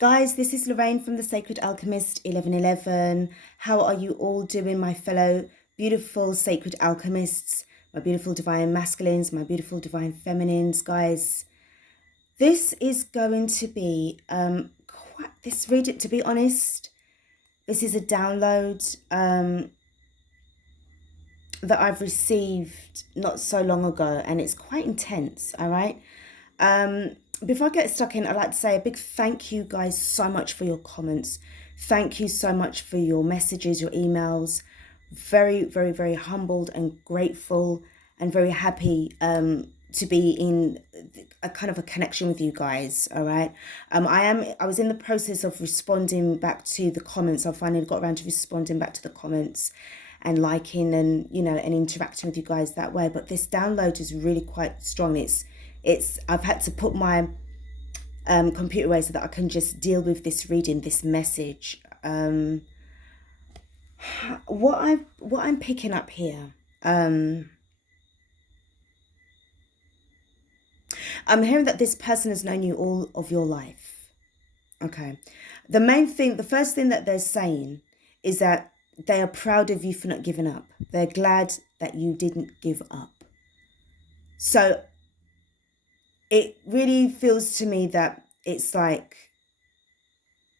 Guys, this is Lorraine from the Sacred Alchemist 1111. How are you all doing, my fellow beautiful sacred alchemists, my beautiful divine masculines, my beautiful divine feminines? Guys, this is going to be to be honest, this is a download that I've received not so long ago, and it's quite intense. All right. Before I get stuck in, I'd like to say a big thank you guys so much for your comments. Thank you so much for your messages, your emails. Very, very, very humbled and grateful and very happy to be in a kind of a connection with you guys. All right. I was in the process of responding back to the comments. I finally got around to responding back to the comments and liking and, you know, and interacting with you guys that way. But this download is really quite strong. I've had to put my computer away so that I can just deal with this reading, this message. What I'm picking up here, I'm hearing that this person has known you all of your life. Okay. The first thing that they're saying is that they are proud of you for not giving up. They're glad that you didn't give up. So it really feels to me that it's like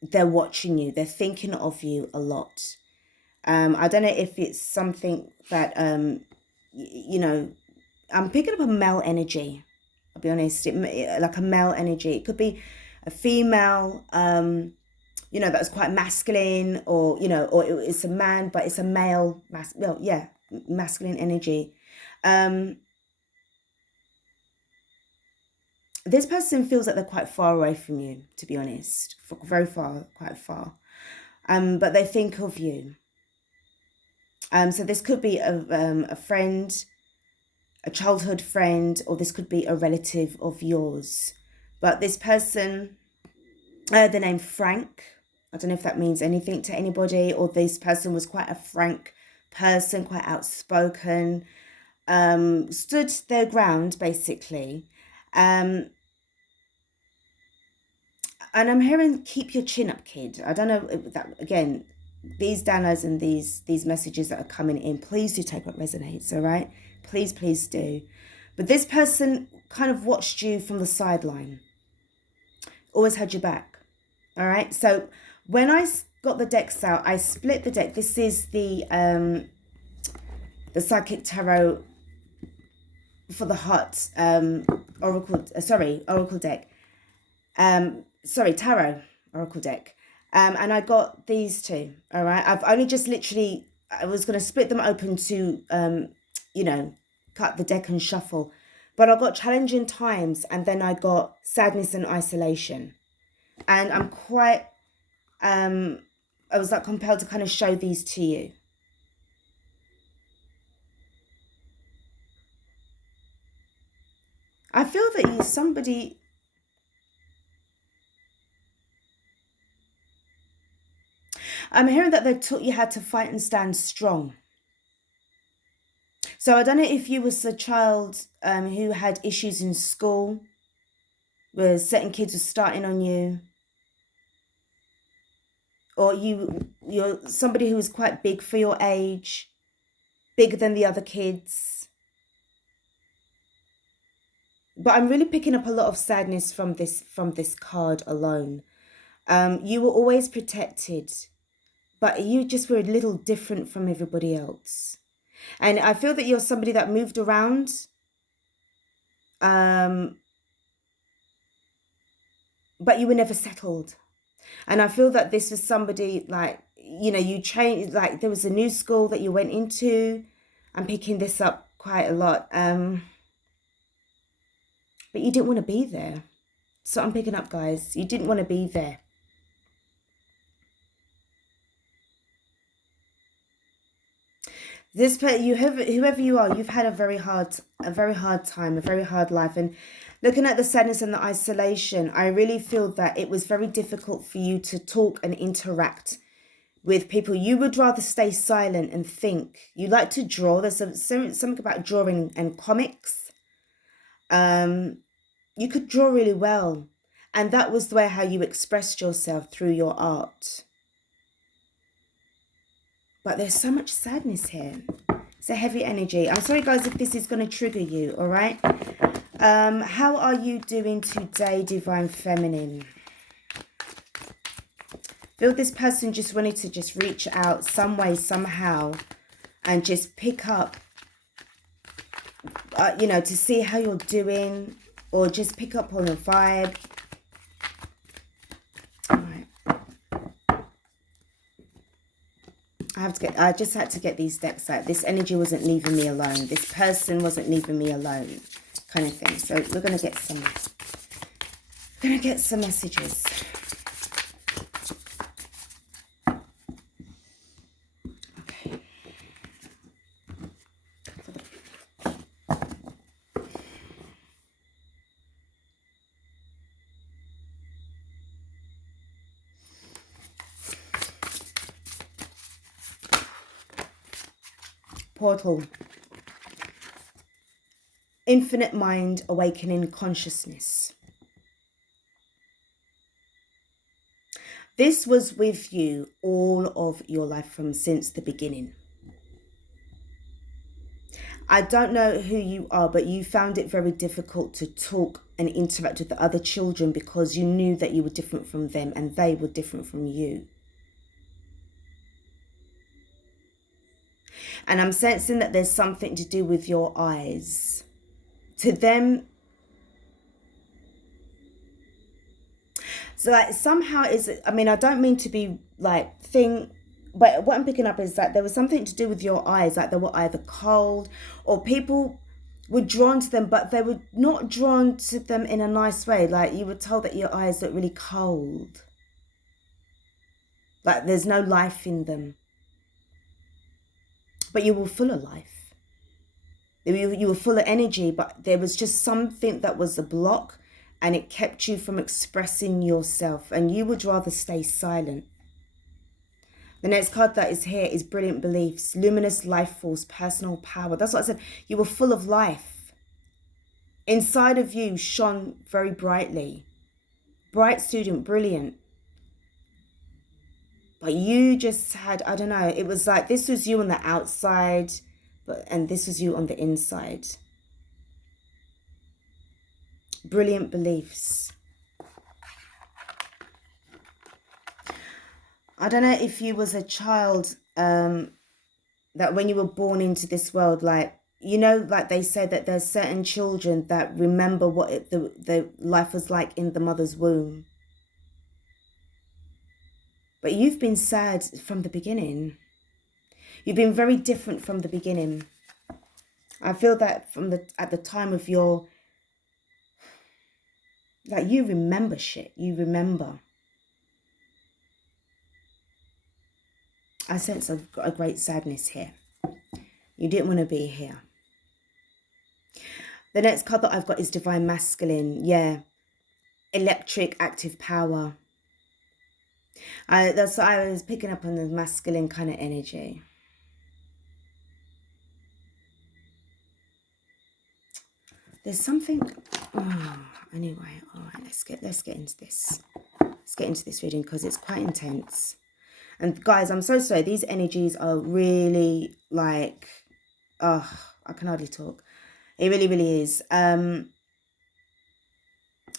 they're watching you. They're thinking of you a lot. I don't know if it's something that, you know, I'm picking up a male energy. I'll be honest, like a male energy. It could be a female, you know, that's quite masculine, or, you know, or it's a man, but it's a male, masculine energy. This person feels like they're quite far away from you, to be honest, very far, quite far. But they think of you. So this could be a friend, a childhood friend, or this could be a relative of yours. But this person, the name Frank, I don't know if that means anything to anybody, or this person was quite a frank person, quite outspoken, stood their ground, basically. And I'm hearing, keep your chin up, kid. I don't know if that, again, these downloads and these messages that are coming in, please do take what resonates, all right? Please do. But this person kind of watched you from the sideline, always had your back, all right? So when I got the decks out, I split the deck. This is the Psychic Tarot for the Heart Oracle deck. Tarot Oracle deck. And I got these two, all right? I've only just literally, I was going to split them open to, you know, cut the deck and shuffle. But I got challenging times, and then I got sadness and isolation. And I'm quite, I was like compelled to kind of show these to you. I feel that somebody... I'm hearing that they taught you how to fight and stand strong. So I don't know if you was a child who had issues in school, where certain kids were starting on you, or you're somebody who was quite big for your age, bigger than the other kids. But I'm really picking up a lot of sadness from this card alone. You were always protected, but you just were a little different from everybody else. And I feel that you're somebody that moved around. But you were never settled. And I feel that this was somebody, like, you know, you changed, like there was a new school that you went into. I'm picking this up quite a lot. But you didn't want to be there. So I'm picking up, guys. You didn't want to be there. Whoever you are, you've had a very hard time, a very hard life. And looking at the sadness and the isolation, I really feel that it was very difficult for you to talk and interact with people. You would rather stay silent and think. You like to draw. There's something about drawing and comics. You could draw really well. And that was the way how you expressed yourself through your art. But there's so much sadness here. It's a heavy energy. I'm sorry, guys, if this is going to trigger you, all right? How are you doing today, Divine Feminine? Feel this person just wanted to just reach out some way, somehow, and just pick up, you know, to see how you're doing, or just pick up on a vibe. All right. I just had to get these decks out. This energy wasn't leaving me alone. This person wasn't leaving me alone, kind of thing. So we're gonna get some messages. Okay. Portal. Infinite mind, awakening consciousness. This was with you all of your life from since the beginning. I don't know who you are, but you found it very difficult to talk and interact with the other children because you knew that you were different from them and they were different from you. And I'm sensing that there's something to do with your eyes. To them, so like somehow I mean, I don't mean to be like but what I'm picking up is that there was something to do with your eyes, like they were either cold or people were drawn to them, but they were not drawn to them in a nice way. Like you were told that your eyes look really cold. Like there's no life in them. But you were full of life. You were full of energy, but there was just something that was a block and it kept you from expressing yourself, and you would rather stay silent. The next card that is here is Brilliant Beliefs, Luminous Life Force, Personal Power. That's what I said. You were full of life. Inside of you shone very brightly. Bright student, brilliant. But you just had, I don't know, it was like this was you on the outside, and this was you on the inside. Brilliant beliefs. I don't know if you was a child that when you were born into this world, like, you know, like they say that there's certain children that remember what the life was like in the mother's womb. But you've been sad from the beginning. You've been very different from the beginning. I feel that at the time of your, like, you remember shit. You remember. I sense a great sadness here. You didn't want to be here. The next card that I've got is Divine Masculine. Yeah. Electric, active power. I was picking up on the masculine kind of energy. There's something. Oh, anyway, all right. Let's get into this. Let's get into this reading because it's quite intense. And guys, I'm so sorry. These energies are really like, I can hardly talk. It really, really is.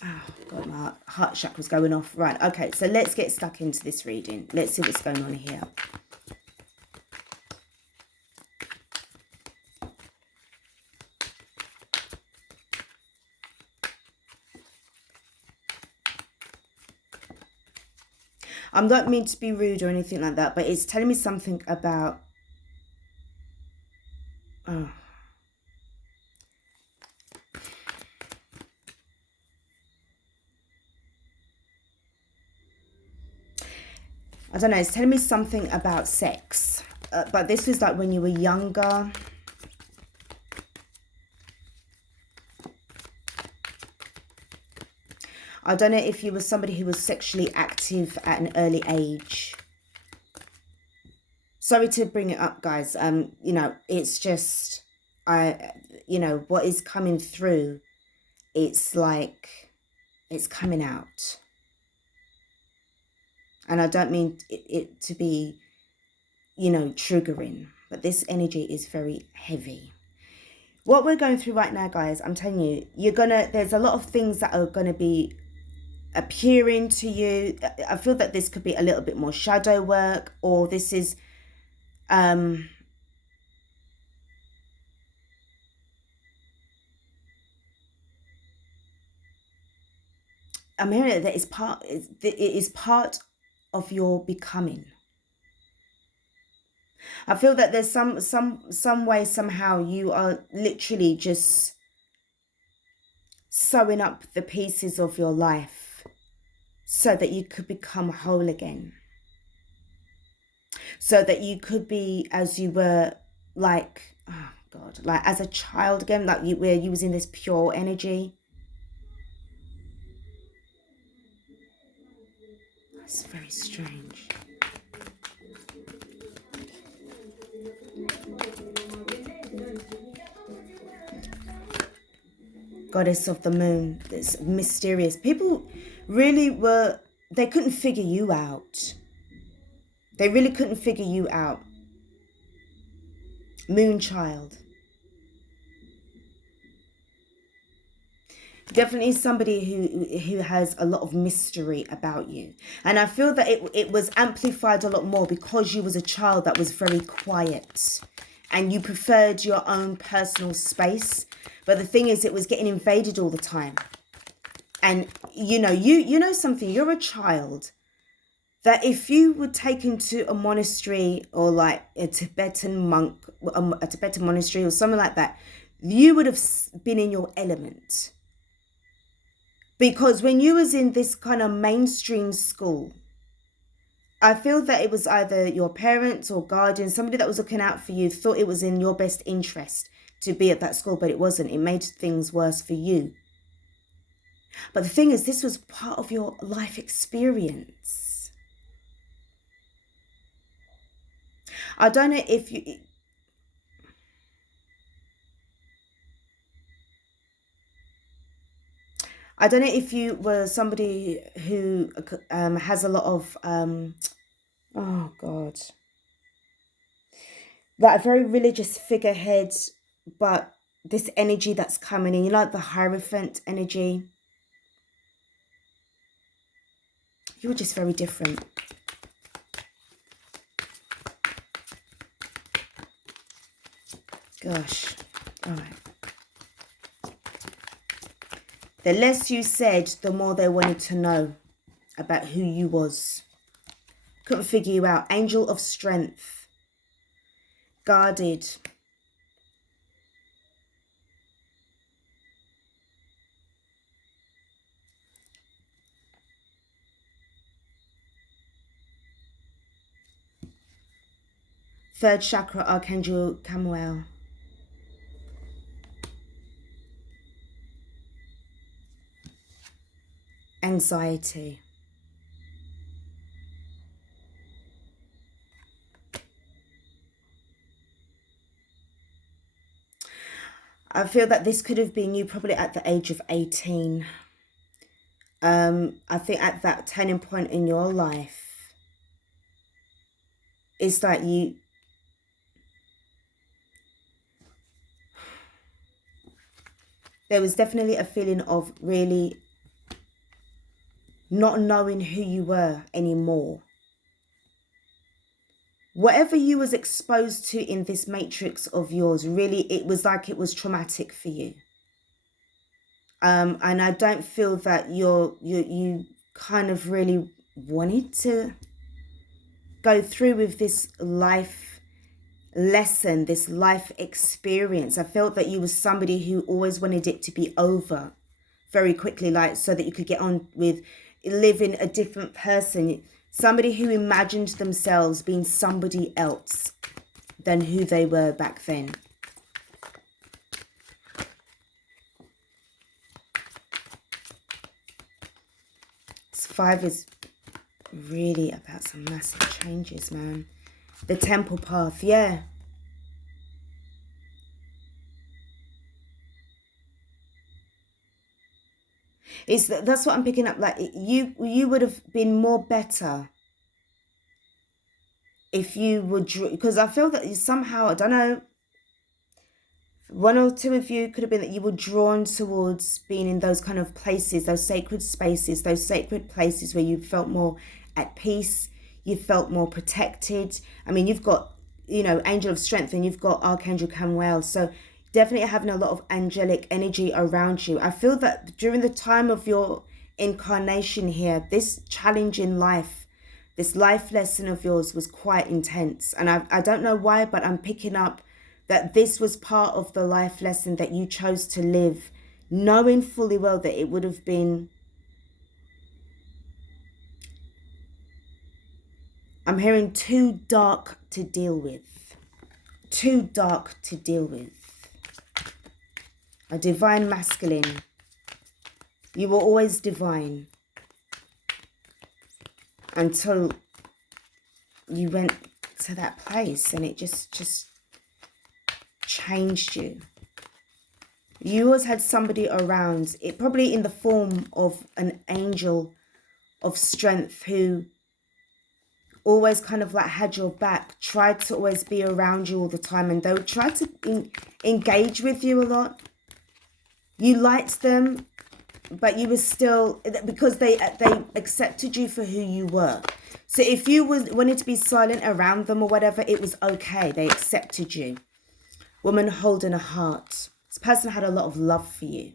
Oh God, my heart chakra's going off. Right, okay, so let's get stuck into this reading. Let's see what's going on here. I'm not mean to be rude or anything like that, but it's telling me something about... Oh. I don't know, it's telling me something about sex. But this was like when you were younger. I don't know if you were somebody who was sexually active at an early age. Sorry to bring it up, guys. You know, it's just, you know, what is coming through, it's like it's coming out. And I don't mean it to be, triggering, but this energy is very heavy. What we're going through right now, guys, I'm telling you, there's a lot of things that are going to be appearing to you. I feel that this could be a little bit more shadow work, or this is, I'm hearing that it is part of your becoming. I feel that there's some way, somehow, you are literally just sewing up the pieces of your life so that you could become whole again. So that you could be as you were, like, oh God, like as a child again, like where you was in this pure energy. That's very strange. Goddess of the moon, it's mysterious. People really they couldn't figure you out. They really couldn't figure you out. Moon child. Definitely somebody who has a lot of mystery about you. And I feel that it was amplified a lot more because you was a child that was very quiet. And you preferred your own personal space. But the thing is, it was getting invaded all the time. And, you know something, you're a child that if you were taken to a monastery or like a Tibetan monk, a Tibetan monastery or something like that, you would have been in your element. Because when you was in this kind of mainstream school, I feel that it was either your parents or guardians, somebody that was looking out for you, thought it was in your best interest to be at that school, but it wasn't. It made things worse for you. But the thing is, this was part of your life experience. I don't know if you... I don't know if you were somebody who has a lot of... oh, God. That a very religious figurehead, but this energy that's coming in, like the Hierophant energy. You were just very different. Gosh. All right. The less you said, the more they wanted to know about who you was. Couldn't figure you out. Angel of strength. Guarded. Third chakra, Archangel Chamuel. Anxiety. I feel that this could have been you probably at the age of 18. I think at that turning point in your life, it's that there was definitely a feeling of really not knowing who you were anymore. Whatever you was exposed to in this matrix of yours, really, it was like it was traumatic for you. And I don't feel that you kind of really wanted to go through with this life lesson, this life experience. I felt that you was somebody who always wanted it to be over very quickly, like so that you could get on with living a different person. Somebody who imagined themselves being somebody else than who they were back then. This 5 is really about some massive changes, man. The temple path, yeah. That's what I'm picking up. Like you would have been more better if you would, because I feel that somehow, I don't know, one or two of you could have been that you were drawn towards being in those kind of places, those sacred spaces, those sacred places where you felt more at peace, you felt more protected. I mean, you've got, Angel of Strength, and you've got Archangel Camuel. So definitely having a lot of angelic energy around you. I feel that during the time of your incarnation here, this challenge in life, this life lesson of yours was quite intense. And I don't know why, but I'm picking up that this was part of the life lesson that you chose to live, knowing fully well that it would have been, I'm hearing, too dark to deal with. Too dark to deal with. A divine masculine. You were always divine until you went to that place and it just changed you. You always had somebody around, it probably in the form of an angel of strength who always kind of like had your back, tried to always be around you all the time, and they would try to engage with you a lot. You liked them, but you were still, because they accepted you for who you were. So if you wanted to be silent around them or whatever, it was okay. They accepted you. Woman holding a heart. This person had a lot of love for you.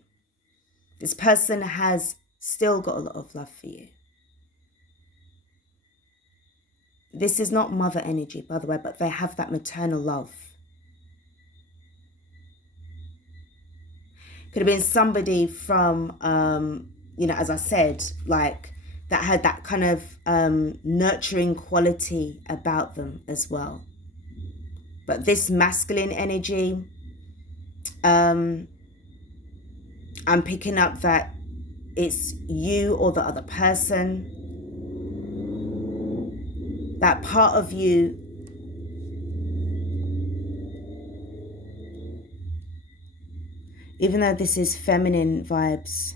This person has still got a lot of love for you. This is not mother energy, by the way, but they have that maternal love. Could have been somebody from, as I said, like that had that kind of nurturing quality about them as well. But this masculine energy, I'm picking up that it's you or the other person. That part of you even though this is feminine vibes,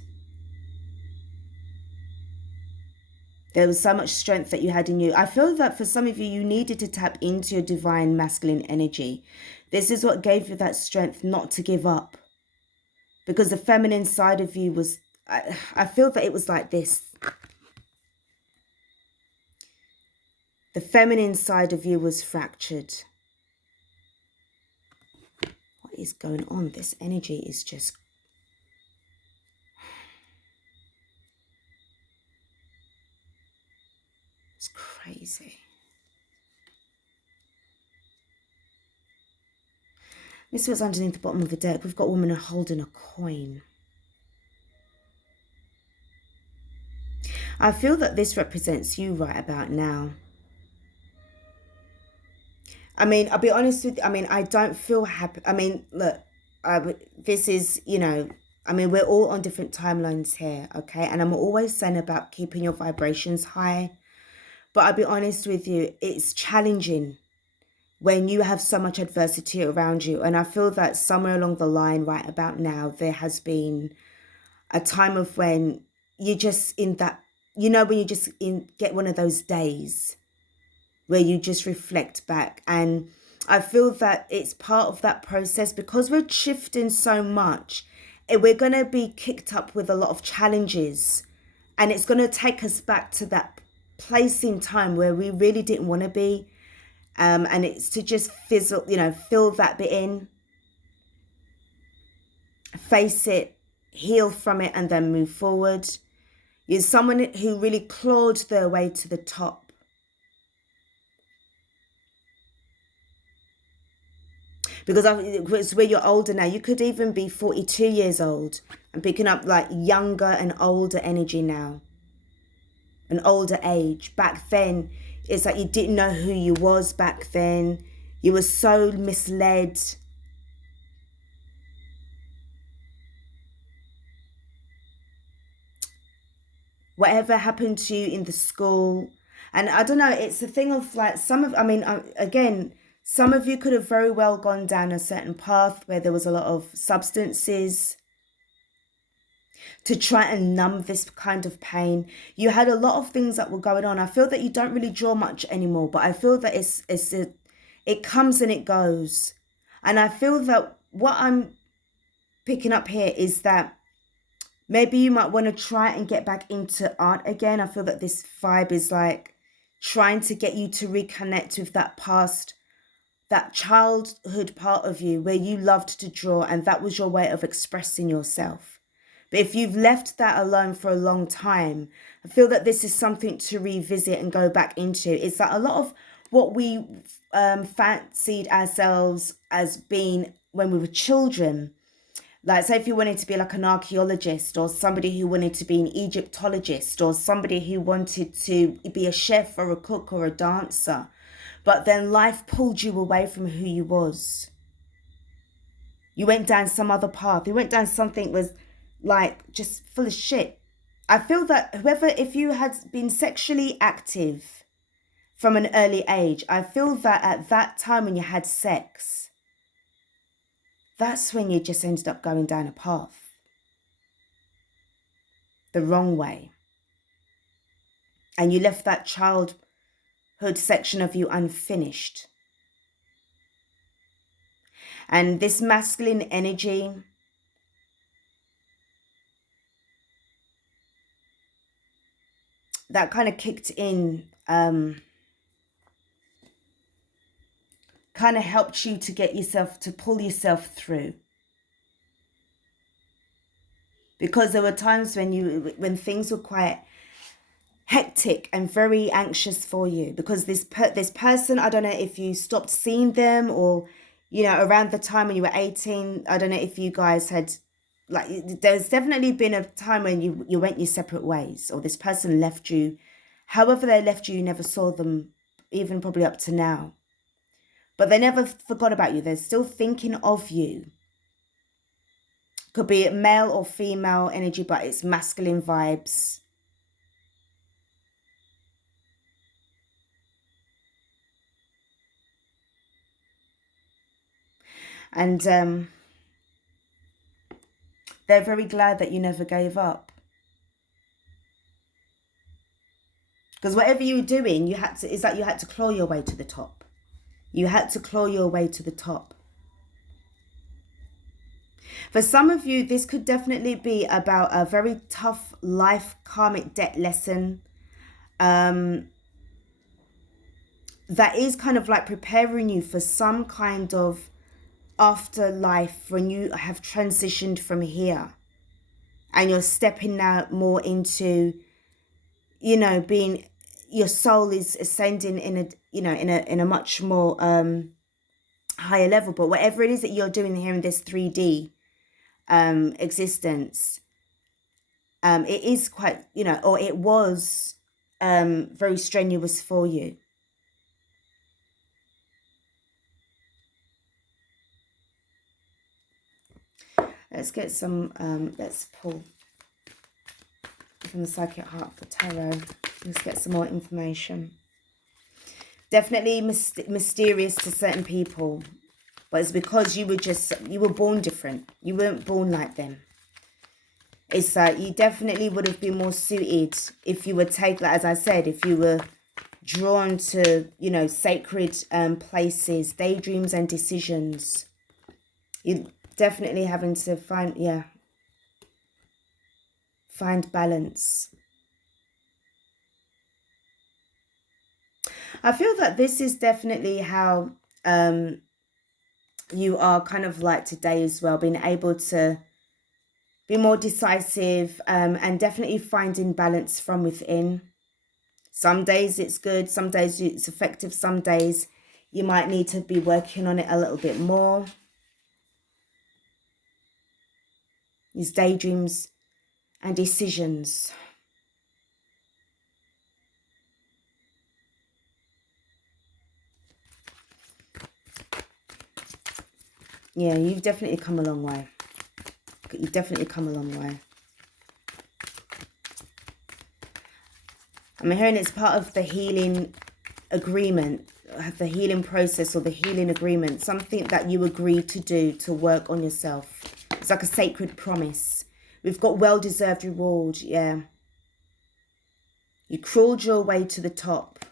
there was so much strength that you had in you. I feel that for some of you, you needed to tap into your divine masculine energy. This is what gave you that strength not to give up. Because the feminine side of you was, I feel that it was like this. The feminine side of you was fractured. What is going on? This energy is just... it's crazy. This was underneath the bottom of the deck. We've got a woman holding a coin. I feel that this represents you right about now. I mean, I'll be honest with you. I mean, I don't feel happy. I mean, look, this is, I mean, we're all on different timelines here, okay? And I'm always saying about keeping your vibrations high. But I'll be honest with you, it's challenging when you have so much adversity around you. And I feel that somewhere along the line right about now, there has been a time of when you're just in that, when you just get one of those days where you just reflect back. And I feel that it's part of that process because we're shifting so much. We're going to be kicked up with a lot of challenges. And it's going to take us back to that place in time where we really didn't want to be. And it's to just fill that bit in, face it, heal from it, and then move forward. You're someone who really clawed their way to the top. Because where you're older now, you could even be 42 years old and picking up like younger and older energy now. An older age. Back then, it's like you didn't know who you was back then. You were so misled. Whatever happened to you in the school. And I don't know, it's a thing of like some of you could have very well gone down a certain path where there was a lot of substances. to try and numb this kind of pain. You had a lot of things that were going on. I feel that you don't really draw much anymore, but I feel that it comes and it goes. And I feel that what I'm picking up here is that maybe you might want to try and get back into art again. I feel that this vibe is like trying to get you to reconnect with that past, that childhood part of you where you loved to draw and that was your way of expressing yourself. But if you've left that alone for a long time, I feel that this is something to revisit and go back into. It's that a lot of what we fancied ourselves as being when we were children, like say if you wanted to be like an archaeologist or somebody who wanted to be an Egyptologist or somebody who wanted to be a chef or a cook or a dancer, but then life pulled you away from who you was. You went down some other path. You went down something was like just full of shit. I feel that if you had been sexually active from an early age, I feel that at that time when you had sex, that's when you just ended up going down a path the wrong way. And you left that childhood section of you unfinished. And this masculine energy, that kind of kicked in, kind of helped you to get yourself, to pull yourself through. Because there were times when things were quite hectic and very anxious for you, because this person, I don't know if you stopped seeing them or, you know, around the time when you were 18, I don't know if you guys had, like, there's definitely been a time when you went your separate ways, or this person left you. However they left you, you never saw them, even probably up to now. But they never forgot about you. They're still thinking of you. Could be male or female energy, but it's masculine vibes. And they're very glad that you never gave up. Because whatever you were doing, it's like you had to claw your way to the top. You had to claw your way to the top. For some of you, this could definitely be about a very tough life karmic debt lesson. That is kind of like preparing you for some kind of afterlife when you have transitioned from here. And you're stepping now more into, you know, being, your soul is ascending in a, you know, in a much more higher level. But whatever it is that you're doing here in this 3D existence, it is quite, you know, or it was very strenuous for you. Let's get some, let's pull from the Psychic Heart for Tarot. Let's get some more information. Definitely mysterious to certain people, but it's because you were born different. You weren't born like them. It's like you definitely would have been more suited if you were like as I said, if you were drawn to, you know, sacred places, daydreams and decisions. You definitely having to find balance. I feel that this is definitely how you are kind of like today as well, being able to be more decisive and definitely finding balance from within. Some days it's good, some days it's effective, some days you might need to be working on it a little bit more. These daydreams and decisions. Yeah, you've definitely come a long way. You've definitely come a long way. I'm hearing it's part of the healing agreement, the healing process or the healing agreement, something that you agreed to do to work on yourself. It's like a sacred promise We've got well-deserved reward, yeah. You crawled your way to the top.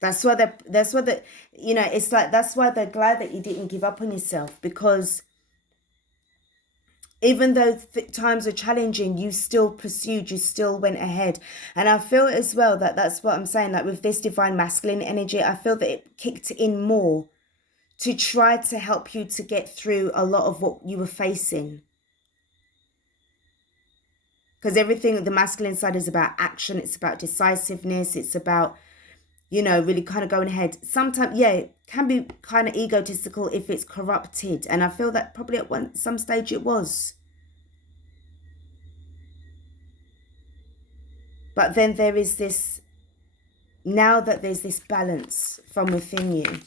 That's why you know, it's like, that's why they're glad that you didn't give up on yourself, because even though times are challenging, you still pursued, you still went ahead. And I feel as well that that's what I'm saying, like with this divine masculine energy, I feel that it kicked in more to try to help you to get through a lot of what you were facing. Because everything, the masculine side is about action, it's about decisiveness, it's about, you know, really kind of going ahead. Sometimes, yeah, it can be kind of egotistical if it's corrupted. And I feel that probably at some stage it was. But then there is this, now that there's this balance from within you.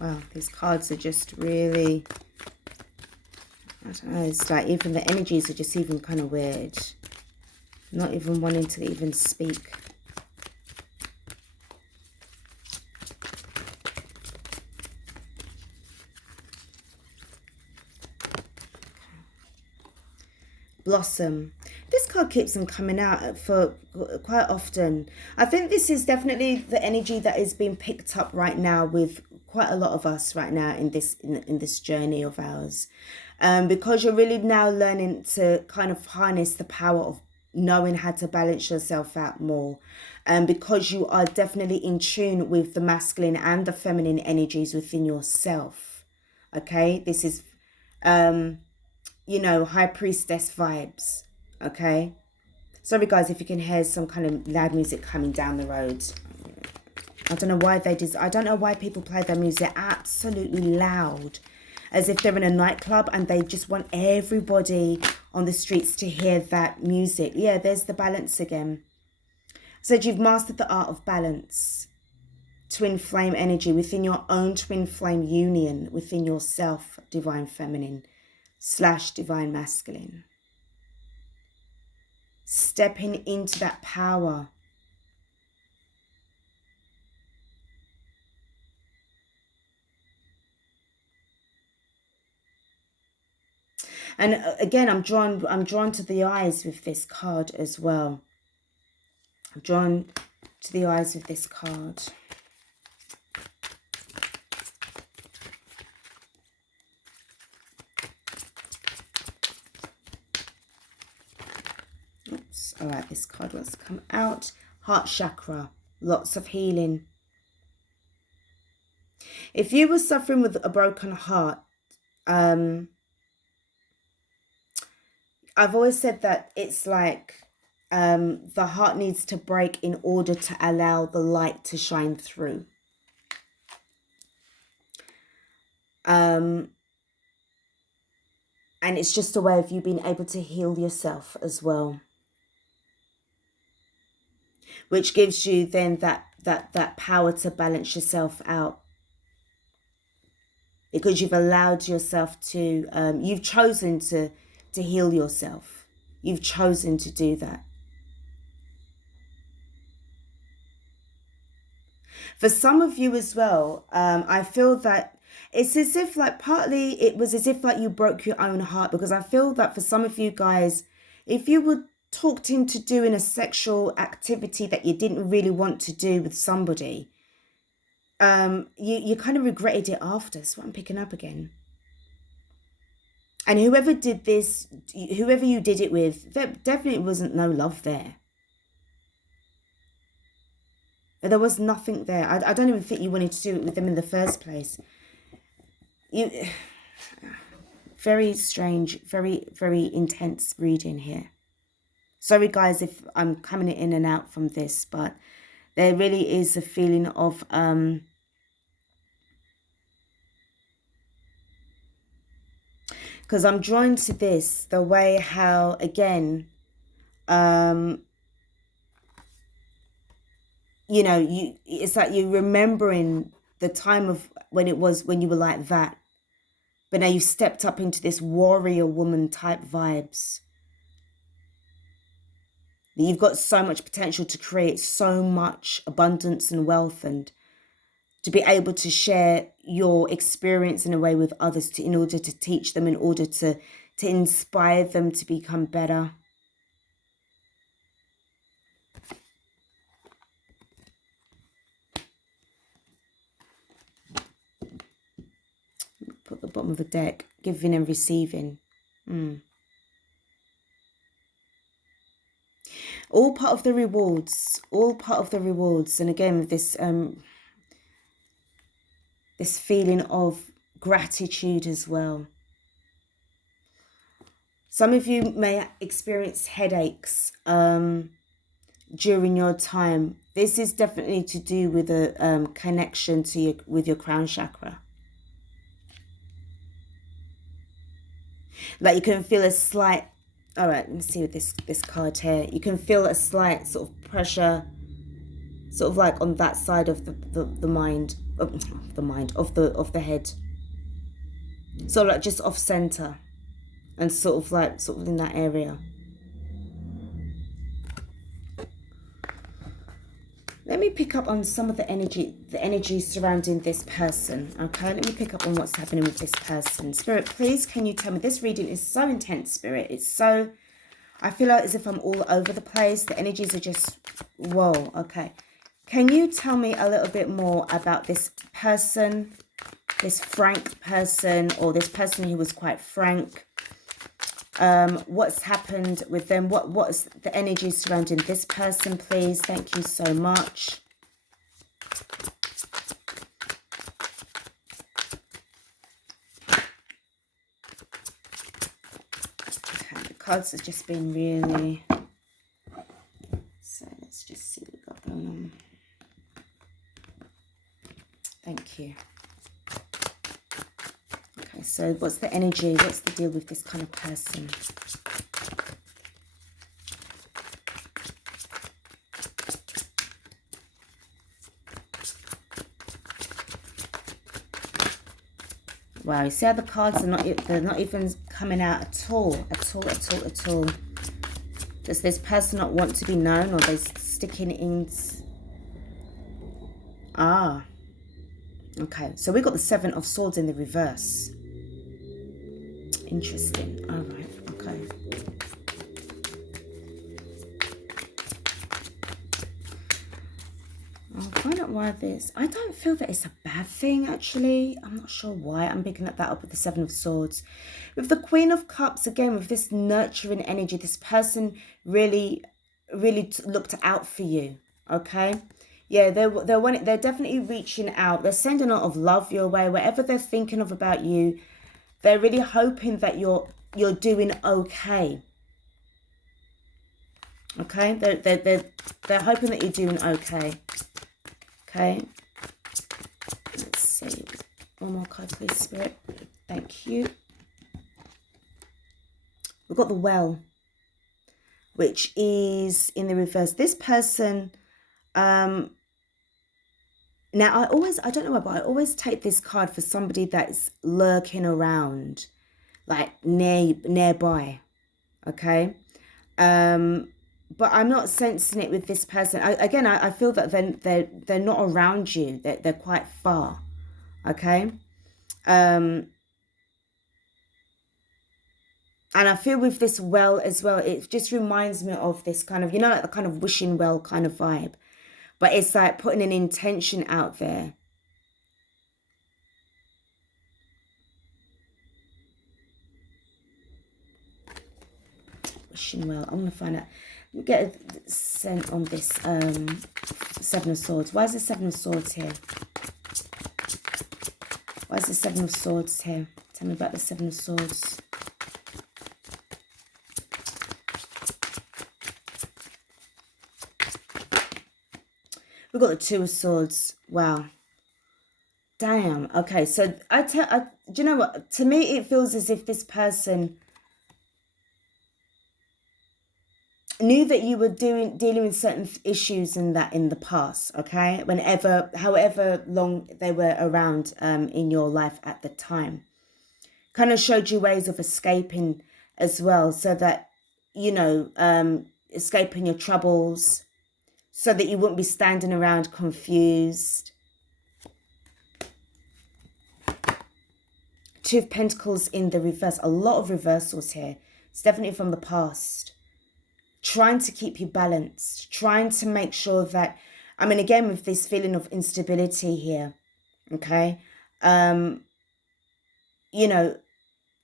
Wow, these cards are just really, I don't know, it's like even the energies are just even kind of weird. Not even wanting to even speak. Blossom. This card keeps on coming out for quite often. I think this is definitely the energy that is being picked up right now with quite a lot of us right now in this journey of ours, because you're really now learning to kind of harness the power of knowing how to balance yourself out more, and because you are definitely in tune with the masculine and the feminine energies within yourself. Okay, this is you know, high priestess vibes. Okay, sorry guys if you can hear some kind of loud music coming down the road. I don't know why I don't know why people play their music absolutely loud, as if they're in a nightclub and they just want everybody on the streets to hear that music. Yeah, there's the balance again. So you've mastered the art of balance. Twin flame energy within your own twin flame union within yourself, divine feminine / divine masculine. Stepping into that power. And again, I'm drawn to the eyes with this card as well. I'm drawn to the eyes with this card. Oops. All right, this card wants to come out. Heart chakra. Lots of healing. If you were suffering with a broken heart, I've always said that it's like the heart needs to break in order to allow the light to shine through. And it's just a way of you being able to heal yourself as well, which gives you then that power to balance yourself out, because you've allowed yourself to you've chosen to heal yourself. You've chosen to do that. For some of you as well, I feel that it's as if like partly it was as if like you broke your own heart, because I feel that for some of you guys, if you were talked into doing a sexual activity that you didn't really want to do with somebody, you kind of regretted it after. That's what I'm picking up again. And whoever did this, whoever you did it with, there definitely wasn't no love there. There was nothing there. I don't even think you wanted to do it with them in the first place. Very strange, very, very intense reading here. Sorry guys if I'm coming in and out from this, but there really is a feeling of Because I'm drawn to this, the way how, again, you know, it's like you're remembering the time of when it was when you were like that. But now you've stepped up into this warrior woman type vibes. You've got so much potential to create so much abundance and wealth, and to be able to share your experience in a way with others in order to teach them, in order to inspire them to become better. Put the bottom of the deck, giving and receiving. All part of the rewards, all part of the rewards. And again, with this this feeling of gratitude as well. Some of you may experience headaches during your time. This is definitely to do with a connection to with your crown chakra. Like you can feel a slight, all right, let's see with this card here. You can feel a slight sort of pressure, sort of like on that side of the mind, of the head. So like just off center, and sort of in that area. Let me pick up on some of the energy surrounding this person, okay? Let me pick up on what's happening with this person. Spirit, please, can you tell me? This reading is so intense, Spirit. It's so, I feel like as if I'm all over the place. The energies are just, whoa, okay. Can you tell me a little bit more about this person, this frank person, or this person who was quite frank? What's happened with them? What's the energy surrounding this person, please? Thank you so much. Okay, the cards have just been really, so let's just see what we've got going on. Thank you. Okay, so what's the energy? What's the deal with this kind of person? Wow, you see how the cards are they're not even coming out at all. Does this person not want to be known, or they're sticking in? Ah. Okay, so we got the Seven of Swords in the reverse. Interesting. All right, okay. I'll find out why this. I don't feel that it's a bad thing, actually. I'm not sure why I'm picking that up with the Seven of Swords. With the Queen of Cups, again, with this nurturing energy, this person really looked out for you, okay? Yeah, they're definitely reaching out. They're sending a lot of love your way. Whatever they're thinking of about you, they're really hoping that you're doing okay. Okay, they're hoping that you're doing okay. Okay, let's see. One more card, please, Spirit. Thank you. We've got the Well, which is in the reverse. This person, now I don't know why, but I always take this card for somebody that's lurking around, like nearby, okay? But I'm not sensing it with this person. I feel that they're not around you. They're quite far, okay? And I feel with this Well as well, it just reminds me of this kind of, you know, like the kind of wishing well kind of vibe. But it's like putting an intention out there. Wishing well. I'm going to find out. Get a scent on this Seven of Swords. Why is the Seven of Swords here? Why is the Seven of Swords here? Tell me about the Seven of Swords. We've got the Two of Swords. Wow. Damn. Okay, so do you know what? To me, it feels as if this person knew that you were dealing with certain issues and that in the past. Okay, whenever, however long they were around in your life at the time, kind of showed you ways of escaping as well, so that escaping your troubles, so that you wouldn't be standing around confused. Two of Pentacles in the reverse. A lot of reversals here. It's definitely from the past. Trying to keep you balanced. Trying to make sure that, I mean, again, with this feeling of instability here, okay? You know,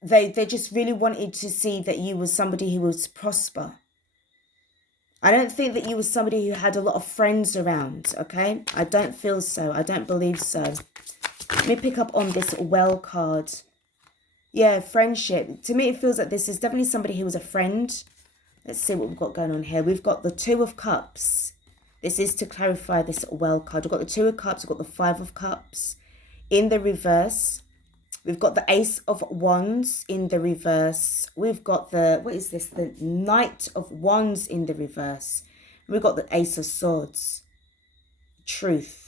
they just really wanted to see that you were somebody who was prosper. I don't think that you were somebody who had a lot of friends around, okay? I don't feel so. I don't believe so. Let me pick up on this Well card. Yeah, friendship. To me, it feels like this is definitely somebody who was a friend. Let's see what we've got going on here. We've got the Two of Cups. This is to clarify this Well card. We've got the Two of Cups. We've got the Five of Cups in the reverse. We've got the Ace of Wands in the reverse. We've got the, what is this? The Knight of Wands in the reverse. We've got the Ace of Swords. Truth.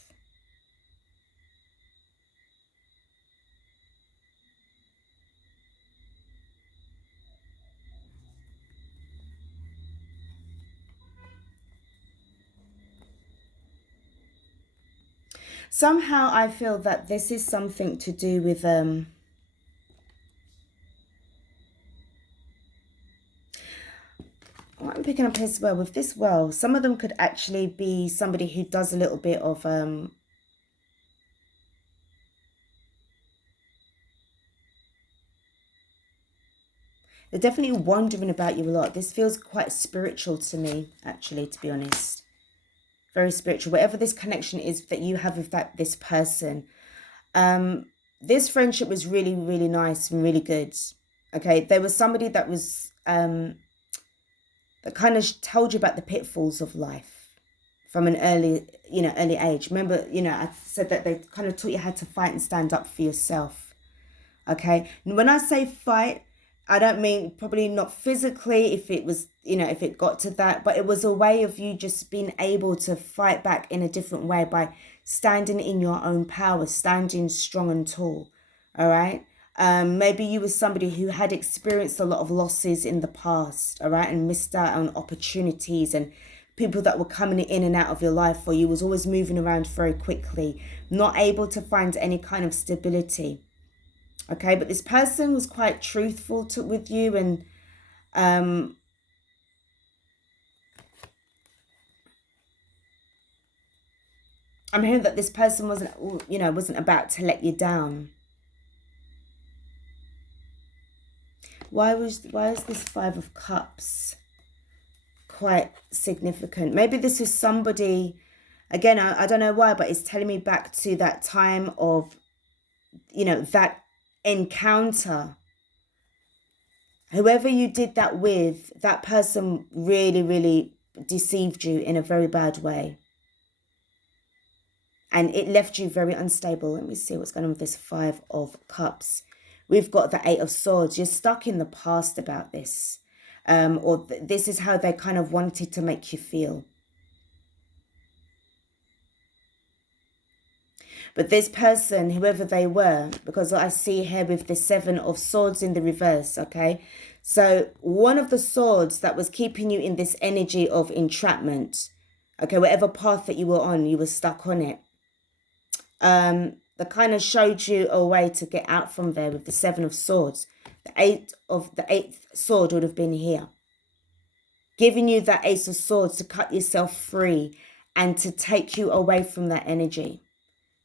Somehow I feel that this is something to do with what I'm picking up as well with this Well. Some of them could actually be somebody who does a little bit of they're definitely wondering about you a lot. This feels quite spiritual to me, actually, to be honest. Very spiritual. Whatever this connection is that you have with this person. This friendship was really, really nice and really good. Okay, there was somebody that was that kind of told you about the pitfalls of life from an early age. Remember, I said that they kind of taught you how to fight and stand up for yourself. Okay, and when I say fight, I don't mean probably not physically, if it was, if it got to that, but it was a way of you just being able to fight back in a different way by standing in your own power, standing strong and tall. All right. Maybe you were somebody who had experienced a lot of losses in the past, all right, and missed out on opportunities and people that were coming in and out of your life, or you was always moving around very quickly, not able to find any kind of stability. Okay, but this person was quite truthful with you, and I'm hearing that this person wasn't about to let you down. Why is this Five of Cups quite significant? Maybe this is somebody, again, I don't know why, but it's telling me back to that time of, that encounter. Whoever you did that with, that person really, really deceived you in a very bad way. And it left you very unstable. Let me see what's going on with this Five of Cups. We've got the Eight of Swords. You're stuck in the past about this. This is how they kind of wanted to make you feel. But this person, whoever they were, because I see here with the Seven of Swords in the reverse, okay? So one of the swords that was keeping you in this energy of entrapment, okay, whatever path that you were on, you were stuck on it. That kind of showed you a way to get out from there with the Seven of Swords. The eighth sword would have been here, giving you that Ace of Swords to cut yourself free and to take you away from that energy,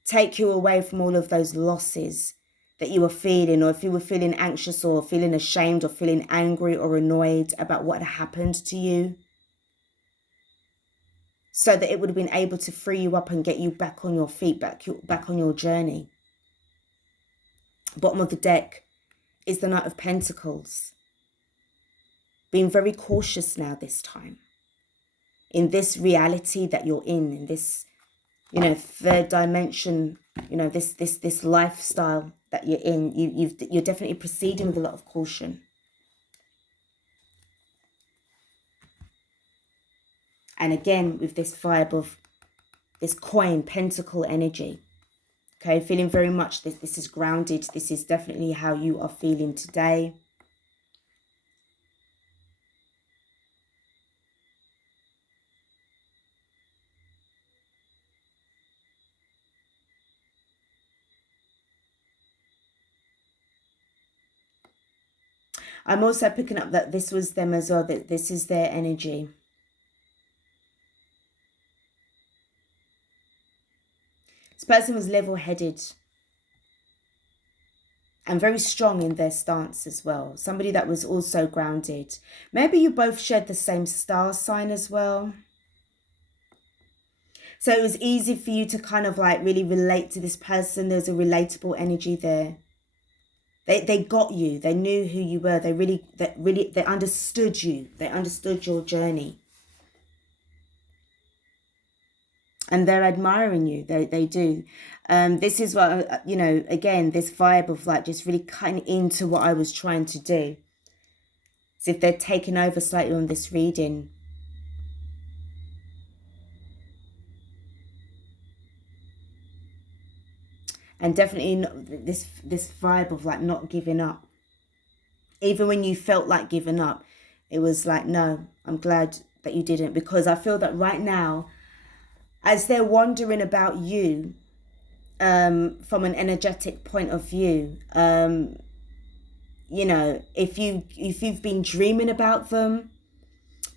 take you away from all of those losses that you were feeling, or if you were feeling anxious or feeling ashamed or feeling angry or annoyed about what had happened to you, so that it would have been able to free you up and get you back on your feet, back on your journey. Bottom of the deck is the Knight of Pentacles. Being very cautious now this time. In this reality that you're in this, third dimension You know, this lifestyle that you're in, you're definitely proceeding with a lot of caution. And again, with this vibe of this coin, pentacle energy. Okay, feeling very much this is grounded. This is definitely how you are feeling today. I'm also picking up that this was them as well, that this is their energy. This person was level-headed and very strong in their stance as well. Somebody that was also grounded. Maybe you both shared the same star sign as well. So it was easy for you to kind of like really relate to this person. There's a relatable energy there. They got you. They knew who you were. They understood you. They understood your journey. And they're admiring you. They do. This is what, you know, again, this vibe of like just really cutting into what I was trying to do. As if they're taking over slightly on this reading. And definitely this vibe of like not giving up. Even when you felt like giving up, it was like, no, I'm glad that you didn't. Because I feel that right now, as they're wondering about you, from an energetic point of view, you know, if you've been dreaming about them,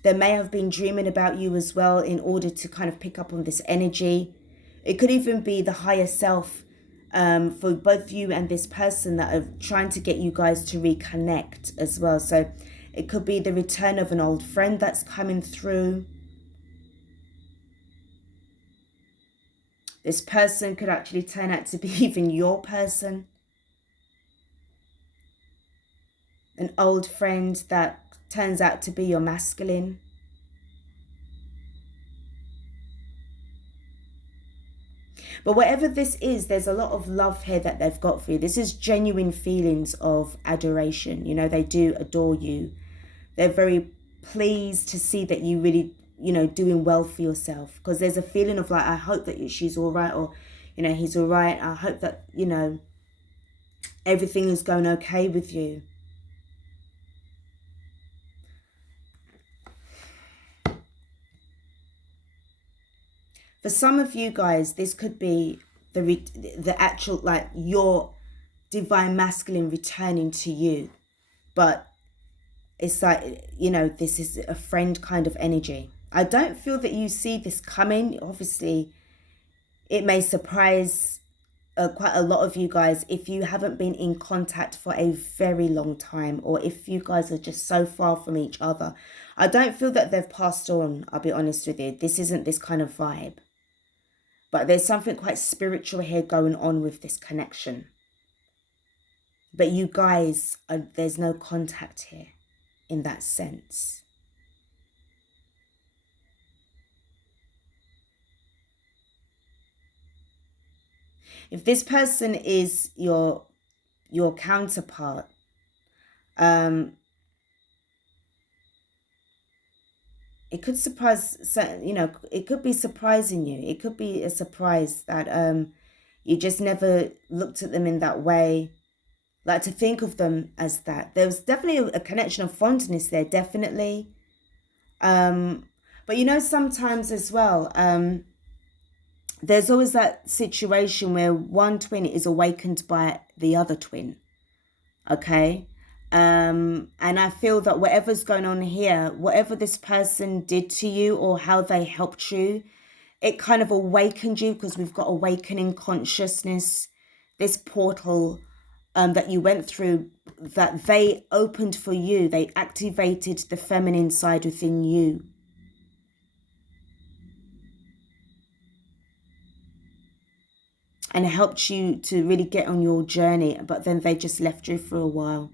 they may have been dreaming about you as well in order to kind of pick up on this energy. It could even be the higher self, for both you and this person that are trying to get you guys to reconnect as well. So it could be the return of an old friend that's coming through. This person could actually turn out to be even your person. An old friend that turns out to be your masculine. But whatever this is, there's a lot of love here that they've got for you. This is genuine feelings of adoration. You know, they do adore you. They're very pleased to see that you really, you know, doing well for yourself. Because there's a feeling of like, I hope that she's all right, or, you know, he's all right. I hope that, you know, everything is going okay with you. For some of you guys, this could be the actual, like, your divine masculine returning to you. But it's like, you know, this is a friend kind of energy. I don't feel that you see this coming. Obviously, it may surprise quite a lot of you guys if you haven't been in contact for a very long time, or if you guys are just so far from each other. I don't feel that they've passed on, I'll be honest with you. This isn't this kind of vibe. But there's something quite spiritual here going on with this connection. But you guys, there's no contact here in that sense. If this person is your counterpart, it could surprise, you know, it could be surprising you. It could be a surprise that you just never looked at them in that way. Like, to think of them as that. There was definitely a connection of fondness there, definitely. But you know, sometimes as well, there's always that situation where one twin is awakened by the other twin. Okay? And I feel that whatever's going on here, whatever this person did to you or how they helped you, it kind of awakened you, because we've got awakening consciousness, this portal that you went through, that they opened for you. They activated the feminine side within you. And helped you to really get on your journey, but then they just left you for a while.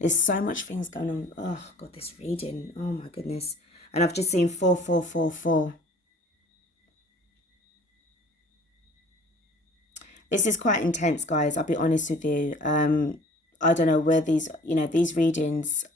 There's so much things going on. Oh God, this reading. Oh my goodness. And I've just seen 4444. This is quite intense, guys. I'll be honest with you. I don't know where these, these readings,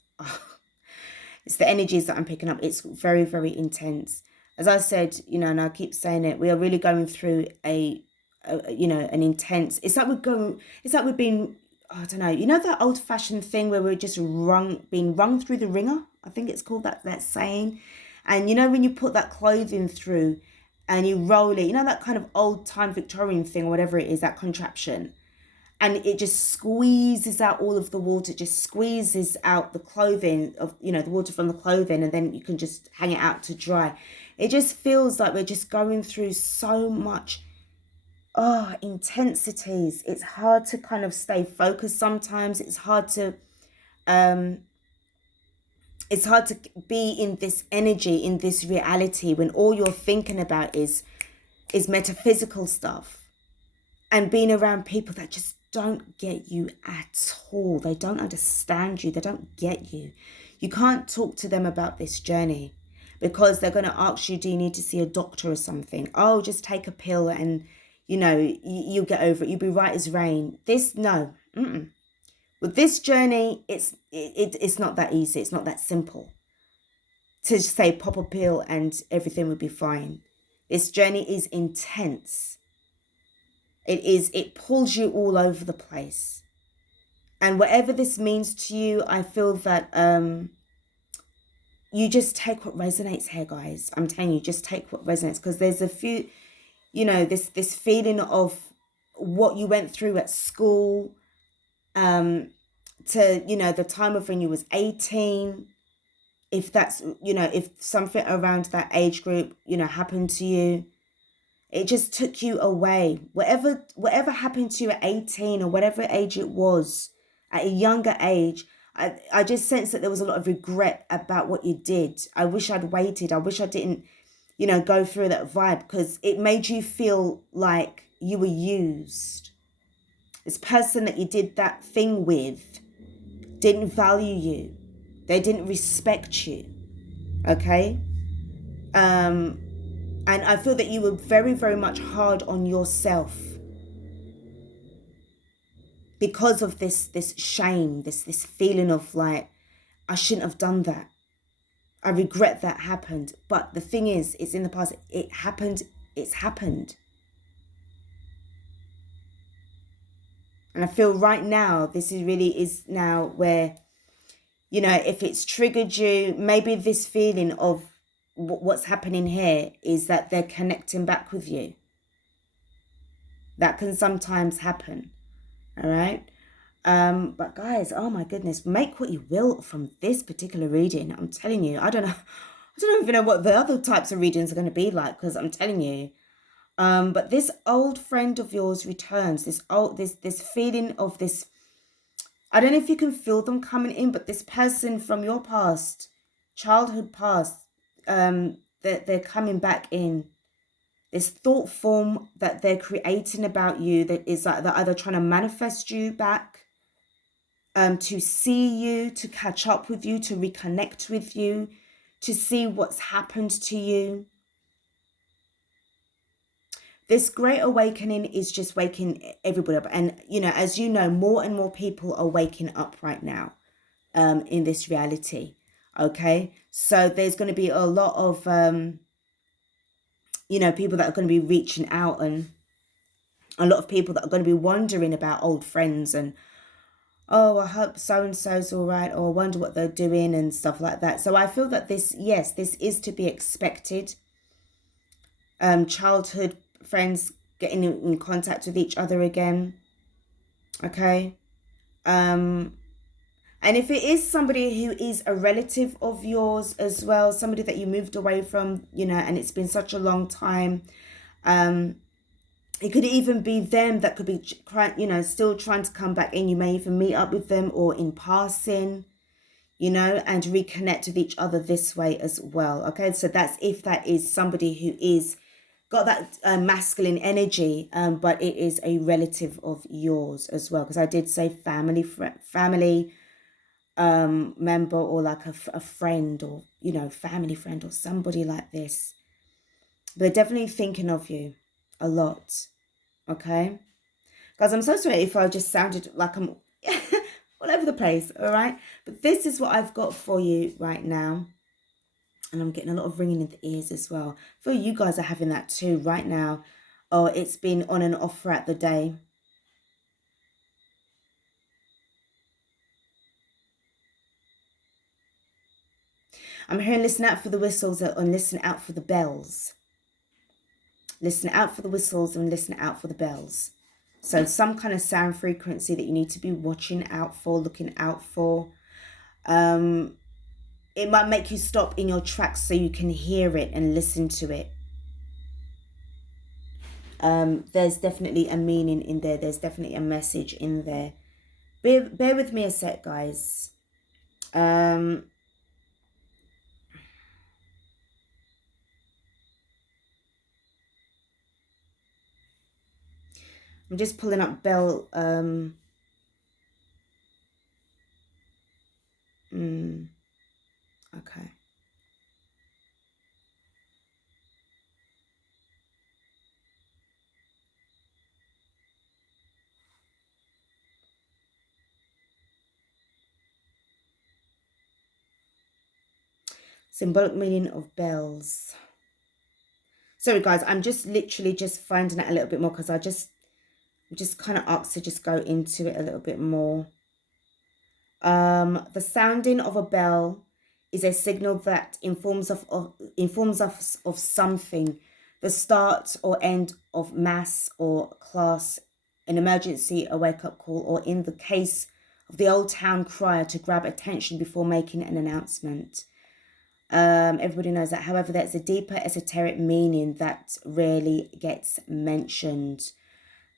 it's the energies that I'm picking up. It's very, very intense. As I said, and I keep saying it, we are really going through an intense, it's like we're being, I don't know, that old fashioned thing where we're just being rung through the ringer. I think it's called that saying. And when you put that clothing through and you roll it, that kind of old time Victorian thing, or whatever it is, that contraption. And it just squeezes out all of the water, just squeezes out the clothing of, the water from the clothing, and then you can just hang it out to dry. It just feels like we're just going through so much, intensities. It's hard to kind of stay focused sometimes. It's hard to be in this energy, in this reality, when all you're thinking about is metaphysical stuff, and being around people that just don't get you at all. They don't understand you. They don't get you. You can't talk to them about this journey, because they're going to ask you, do you need to see a doctor or something? Oh, just take a pill and, you'll get over it. You'll be right as rain. No. With this journey, it's not that easy. It's not that simple to say pop a pill and everything will be fine. This journey is intense. It pulls you all over the place. And whatever this means to you, I feel that you just take what resonates here, guys. I'm telling you, just take what resonates, because there's a few, this feeling of what you went through at school, to, the time of when you was 18, if that's, if something around that age group, happened to you. It just took you away. Whatever happened to you at 18 or whatever age it was, at a younger age, I just sensed that there was a lot of regret about what you did. I wish I'd waited. I wish I didn't, go through that vibe, because it made you feel like you were used. This person that you did that thing with didn't value you. They didn't respect you. Okay? And I feel that you were very, very much hard on yourself because of this shame, this feeling of like, I shouldn't have done that. I regret that happened. But the thing is, it's in the past. It happened. It's happened. And I feel right now, this is now where, if it's triggered you, maybe this feeling of what's happening here is that they're connecting back with you. That can sometimes happen. All right. But guys, oh my goodness, make what you will from this particular reading. I'm telling you, I don't even know what the other types of readings are going to be like, because I'm telling you. But this old friend of yours returns. This feeling of this, I don't know if you can feel them coming in, but this person from your past, childhood past, that they're coming back in. This thought form that they're creating about you, that is like they're either trying to manifest you back, to see you, to catch up with you, to reconnect with you, to see what's happened to you. This great awakening is just waking everybody up. And, as you know, more and more people are waking up right now, in this reality. Okay. So there's going to be a lot of, people that are going to be reaching out, and a lot of people that are going to be wondering about old friends and, oh, I hope so-and-so's all right, or I wonder what they're doing and stuff like that. So I feel that this is to be expected. Childhood friends getting in contact with each other again. Okay. And if it is somebody who is a relative of yours as well, somebody that you moved away from, and it's been such a long time, it could even be them that could be, still trying to come back in. You may even meet up with them or in passing, and reconnect with each other this way as well. Okay, so that's if that is somebody who is got that masculine energy, but it is a relative of yours as well. Because I did say family, member, or like a friend, or, you know, family friend, or somebody like this. They're definitely thinking of you a lot. Okay? Guys, I'm so sorry if I just sounded like I'm all over the place, all right? But this is what I've got for you right now. And I'm getting a lot of ringing in the ears as well. I feel you guys are having that too right now. Or it's been on and off throughout the day. I'm hearing listen out for the whistles and listen out for the bells. Listen out for the whistles and listen out for the bells. So some kind of sound frequency that you need to be watching out for, looking out for. It might make you stop in your tracks so you can hear it and listen to it. There's definitely a meaning in there. There's definitely a message in there. Bear with me a sec, guys. I'm just pulling up bell. Okay. Symbolic meaning of bells. Sorry, guys. I'm just literally just finding out a little bit more because I'm just kind of asked to just go into it a little bit more. The sounding of a bell is a signal that informs us of something, the start or end of mass or class, an emergency, a wake-up call, or in the case of the old town crier, to grab attention before making an announcement. Everybody knows that. However, there's a deeper esoteric meaning that rarely gets mentioned.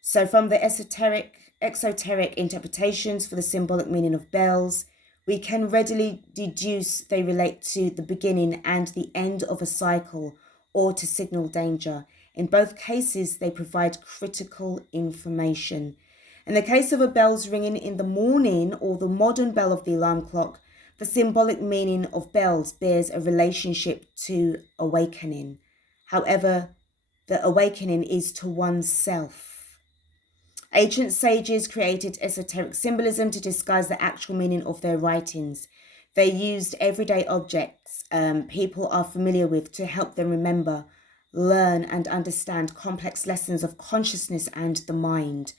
So from the exoteric interpretations for the symbolic meaning of bells, we can readily deduce they relate to the beginning and the end of a cycle, or to signal danger. In both cases, they provide critical information. In the case of a bells ringing in the morning, or the modern bell of the alarm clock, the symbolic meaning of bells bears a relationship to awakening. However, the awakening is to oneself. Ancient sages created esoteric symbolism to disguise the actual meaning of their writings. They used everyday objects people are familiar with to help them remember, learn, and understand complex lessons of consciousness and the mind.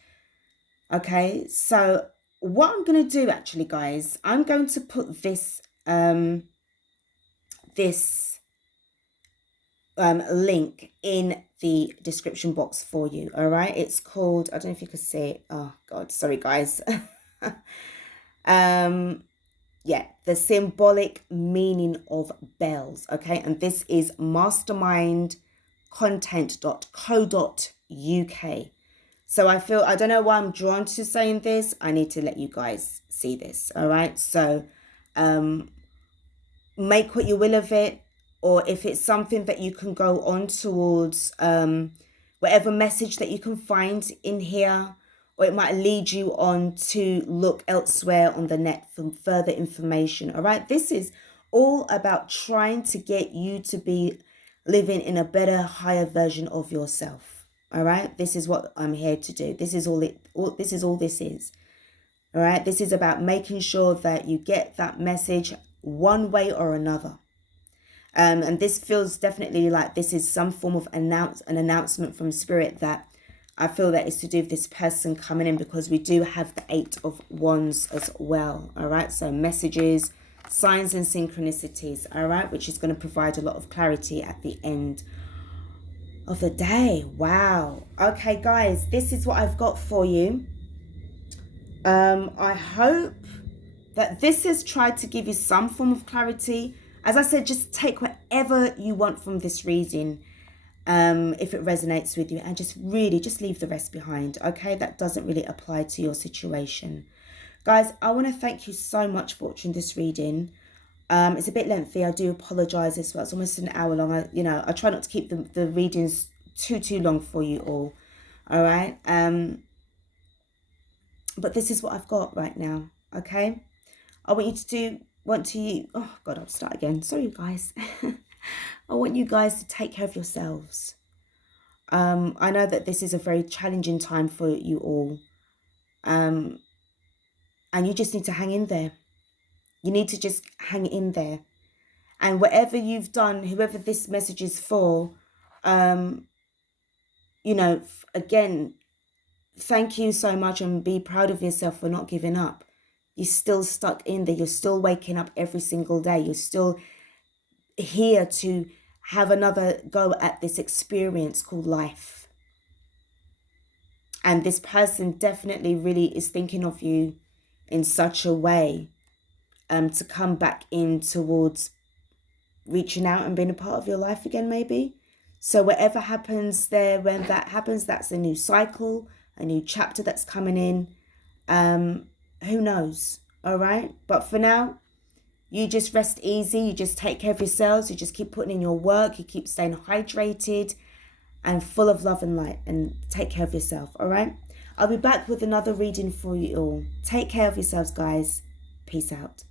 Okay, so what I'm going to do actually, guys, I'm going to put this link in the description box for you. All right, it's called, I don't know if you can see it. Oh God, sorry guys. Yeah, the symbolic meaning of bells. Okay, and this is mastermindcontent.co.uk. So I feel, I don't know why I'm drawn to saying this. I need to let you guys see this. All right, so make what you will of it, or if it's something that you can go on towards, whatever message that you can find in here, or it might lead you on to look elsewhere on the net for further information. All right, this is all about trying to get you to be living in a better, higher version of yourself. All right, this is what I'm here to do. This is all this is. All right, this is about making sure that you get that message one way or another. And this feels definitely like this is some form of an announcement from spirit that I feel that is to do with this person coming in, because we do have the 8 of Wands as well. All right, so messages, signs and synchronicities. All right, which is going to provide a lot of clarity at the end of the day. Wow. Okay, guys, this is what I've got for you. I hope that this has tried to give you some form of clarity. As I said, just take whatever you want from this reading, if it resonates with you, and just leave the rest behind. Okay, that doesn't really apply to your situation. Guys, I want to thank you so much for watching this reading. It's a bit lengthy. I do apologize as well. It's almost an hour long. I try not to keep the readings too long for you all. All right. But this is what I've got right now. Okay. I want you to oh God, I'll start again. Sorry, guys. I want you guys to take care of yourselves. I know that this is a very challenging time for you all. And you just need to hang in there. You need to just hang in there. And whatever you've done, whoever this message is for, you know, again, thank you so much, and be proud of yourself for not giving up. You're still stuck in there. You're still waking up every single day. You're still here to have another go at this experience called life. And this person definitely really is thinking of you in such a way to come back in towards reaching out and being a part of your life again, maybe. So whatever happens there, when that happens, that's a new cycle, a new chapter that's coming in. Who knows? All right. But for now, you just rest easy. You just take care of yourselves. You just keep putting in your work. You keep staying hydrated and full of love and light, and take care of yourself. All right. I'll be back with another reading for you all. Take care of yourselves, guys. Peace out.